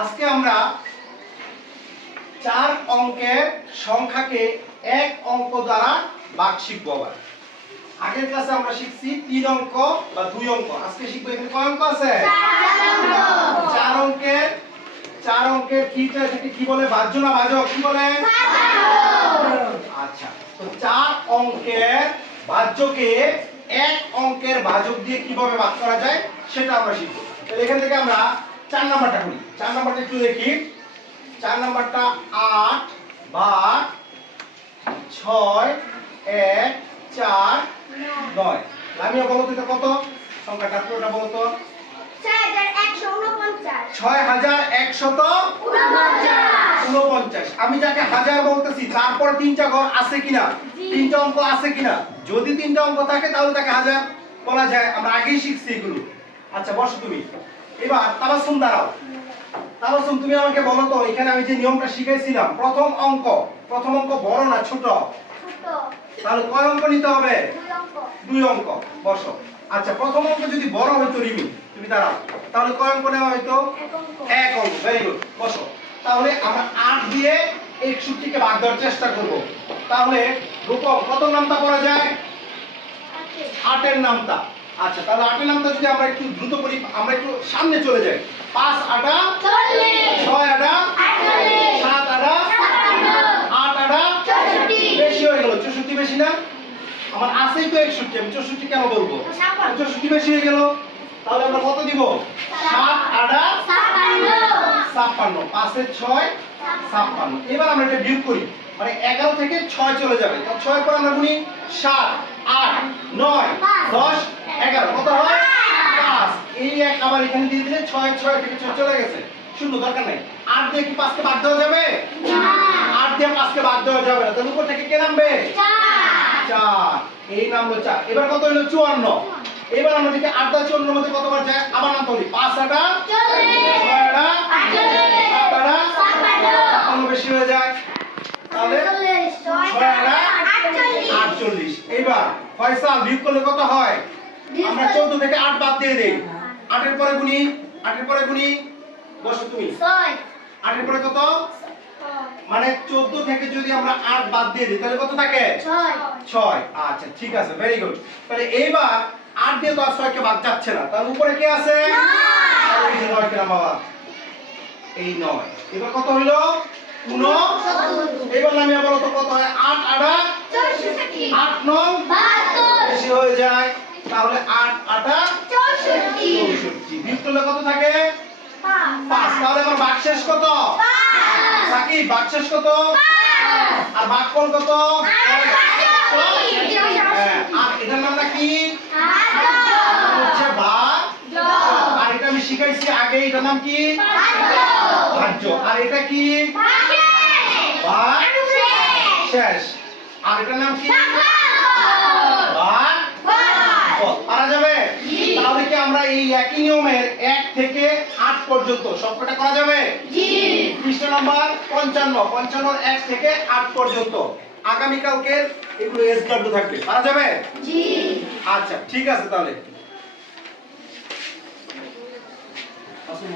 আজকে আমরা 4 অঙ্কের সংখ্যাকে এক অঙ্ক দ্বারা ভাগ শিখবো। আবার আগের ক্লাসে আমরা শিখছি 3 অঙ্ক বা 2 অঙ্ক। আজকে শিখবো এখানে কয় অঙ্ক আছে? 4 অঙ্কের 4 অঙ্কের কি বলে? ভাজ্য না ভাজক? কি বলে? আচ্ছা, তো 4 অঙ্কের ভাজ্যকে এক অঙ্কের ভাজক দিয়ে কিভাবে ভাগ করা যায় সেটা আমরা শিখবো। তাহলে এখান থেকে আমরা 4 নাম্বারটা করি। 4 নাম্বারটা একটু দেখি। 4 নাম্বারটা 8 ভাগ 6 1 4 9। লামিয়া বলো তো এটা কত? সংখ্যাটা পুরোটা বলো তো। 6149। আমি যাকে হাজার বলতেছি তারপর তিনটা ঘর আছে কিনা, তিনটা অঙ্ক আছে কিনা। যদি তিনটা অঙ্ক থাকে তাহলে তাকে হাজার বলা যায়। আমরা আগেই শিখছি এগুলো। আচ্ছা বসো তুমি। এবার তাবাসসুম দাঁড়াও। তাবাসসুম তুমি আমাকে বলো তো, এখানে আমি যে নিয়মটা শিখাইছিলাম, প্রথম অঙ্ক বড় না ছোট? তাহলে কয় অঙ্ক নিতে হবে? 2 অঙ্ক। বসো। আচ্ছা, প্রথম অঙ্ক যদি বড় হইতো রিমি, তুমি দাঁড়াও, তাহলে কয় অঙ্ক নেওয়া হইতো? 1 অঙ্ক। Very good. বসো। তাহলে আমরা 8 দিয়ে 61 কে ভাগ দেওয়ার চেষ্টা করব। তাহলে রূপম কত নামতা পড়া যায়? 8 এর নামতা। আচ্ছা, তাহলে 8 এর নামতা যদি আমরা একটু দ্রুত করি, আমরা একটু সামনে চলে যাই। 5 8 40, 6 8 48, 7 8 56, 8 8 64। বেশি হয়ে গেল। 64 বেশি না? আমার আছেই তো 61, আমি 64 কেন বলবো? 64 বেশি হয়ে গেল। তাহলে আমরা কত দিব? 7 8 56। 5 এর 6 56। এবার আমরা এটা বিয়োগ করি, মানে 11 থেকে 6 চলে যাবে। তো 6 এর পর আমরা গুনি 7 8 9 10 11। কত হয়? 5। এই এক আবার এখানে দিয়ে দিলে 6 থেকে 6 চলে গেছে। শূন্য দরকার নাই। 8 দিয়ে কি 5 কে ভাগ দেওয়া যাবে? না। 8 দিয়ে 5 কে ভাগ দেওয়া যাবে না। তাহলে উপর থেকে কে নামবে? 4। এই নামলো 4। এবার কত হলো? 54। এবার আমরা দেখি 8 দ্বারা 54 এর মধ্যে কতবার যায়? আবার নামতে হবে। 5 8 40, 6 8 48, 7 8 56 বেশি হয়ে যায়। তাহলে 6 8 48। এবার ফয়সাল বিয়োগ করলে কত হয়? আমরা 14 থেকে 8 বাদ দিয়ে দেই। 8 এর পরে গুনি, 8 এর পরে গুনি। বসো তুমি। 6। 8 এর পরে কত? মানে 14 থেকে যদি আমরা 8 বাদ দিয়ে দিই তাহলে কত থাকে? 6। আচ্ছা ঠিক আছে, ভেরি গুড। তাহলে এইবার 8 দিয়ে তো আর 6 কে ভাগ যাচ্ছে না। তাহলে উপরে কে আছে? 9। এই যে 9 কে নামাবা। এই 9। এবার কত হলো? 69। এবার নামিয়া বলো তো কত হয়? 8 8 64, 8 9 72। বেশি হয়ে যায়। তাহলে 8 8 64। বিয়োগ করলে কত থাকে? 5। তাহলে আমার ভাগশেষ কত? 5। সাকিব ভাগশেষ কত? 5। আর ভাগফল কত? 65। আর এটার নাম কি? হচ্ছে ভাজ্য। আর এটা আমি শিখাইছি আগে, এটার নাম কি? ভাজ্য। আর এটা কি? ভাগশেষ। আর এটার নাম কি? ভাগফল। পারা যাবে? তাহলে কি আমরা এই একই নিয়মের 1 থেকে 8 পর্যন্ত সবকটা করা যাবে? জি। পৃষ্ঠ নাম্বার 55। 55 1 থেকে 8 পর্যন্ত আগামী কালকে এগুলো এসডব্লিউ থাকবে। পারা যাবে? জি। আচ্ছা ঠিক আছে তাহলে। আসুন।